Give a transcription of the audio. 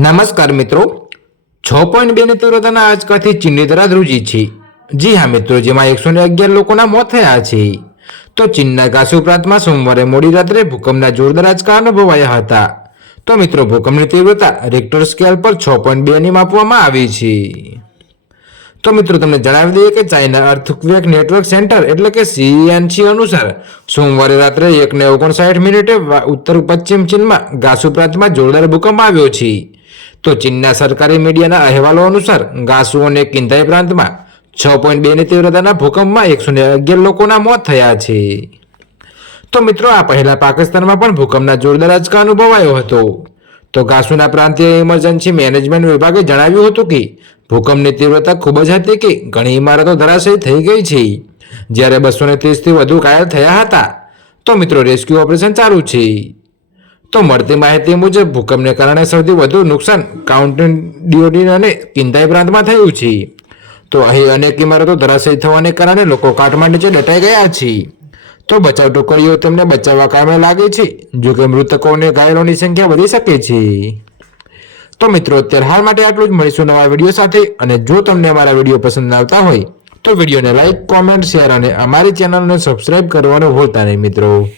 નમસ્કાર મિત્રો, 6.2 ની તીવ્રતાના આંચકાથી ચીનની ધરા ધ્રુજી છે. જી હા મિત્રો, જેમાં 111 લોકોના મોત થયા છે. તો ચીનના ગાસુ પ્રાંતમાં સોમવારે મોડી રાત્રે ભૂકંપના જોરદાર આંચકા અનુભવાયા હતા. તો મિત્રો, ભૂકંપની તીવ્રતા રિક્ટર સ્કેલ પર 6.2 ની માપવામાં આવી છે. તો મિત્રો, તમને જણાવી દઈએ કે ચાઇના અર્થક્વેક નેટવર્ક સેન્ટર એટલે કે CENC અનુસાર સોમવારે રાત્રે 1:59 ઉત્તર પશ્ચિમ ચીનમાં ગાસુ પ્રાંતમાં જોરદાર ભૂકંપ આવ્યો છે. તો ચીનના સરકારી મીડિયાના અહેવાલો અનુસાર ગાસુ અને કિંધાઈ પ્રાંતમાં 6.2 ની તીવ્રતાના ભૂકંપમાં 111 લોકોના મોત થયા છે. તો મિત્રો, આ પહેલા પાકિસ્તાનમાં પણ ભૂકંપના જોરદાર આંચકા અનુભવાયો હતો. તો ગાસુના પ્રાંતીય ઇમરજન્સી મેનેજમેન્ટ વિભાગે જણાવ્યું હતું કે ભૂકંપની તીવ્રતા ખૂબ જ હતી કે ઘણી ઇમારતો ધરાશયી થઈ ગઈ છે, જ્યારે 230થી વધુ ઘાયલ થયા હતા. તો મિત્રો, રેસ્ક્યુ ઓપરેશન ચાલુ છે. તો મળતી માહિતી મુજબ ભૂકંપને કારણે સૌથી વધુ નુકસાન કાઉન્ટી અને કિંધાઈ પ્રાંતમાં થયું છે. તો અહીં અનેક ઇમારતો ધરાશયી થવાને કારણે લોકો કાટમાળ નીચે દટાઈ ગયા છે. તો બચાવ ટુકડીઓ તેમને બચાવવા કામે લાગે છે, જોકે મૃતકો અને ઘાયલોની સંખ્યા વધી શકે છે. તો મિત્રો, અત્યારે હાલ માટે આટલું જ. મળીશું નવા વિડીયો સાથે. અને જો તમને અમારા વિડીયો પસંદ આવતા હોય તો વિડીયોને લાઈક, કોમેન્ટ, શેર અને અમારી ચેનલને સબસ્ક્રાઇબ કરવાનું ભૂલતા નહીં મિત્રો.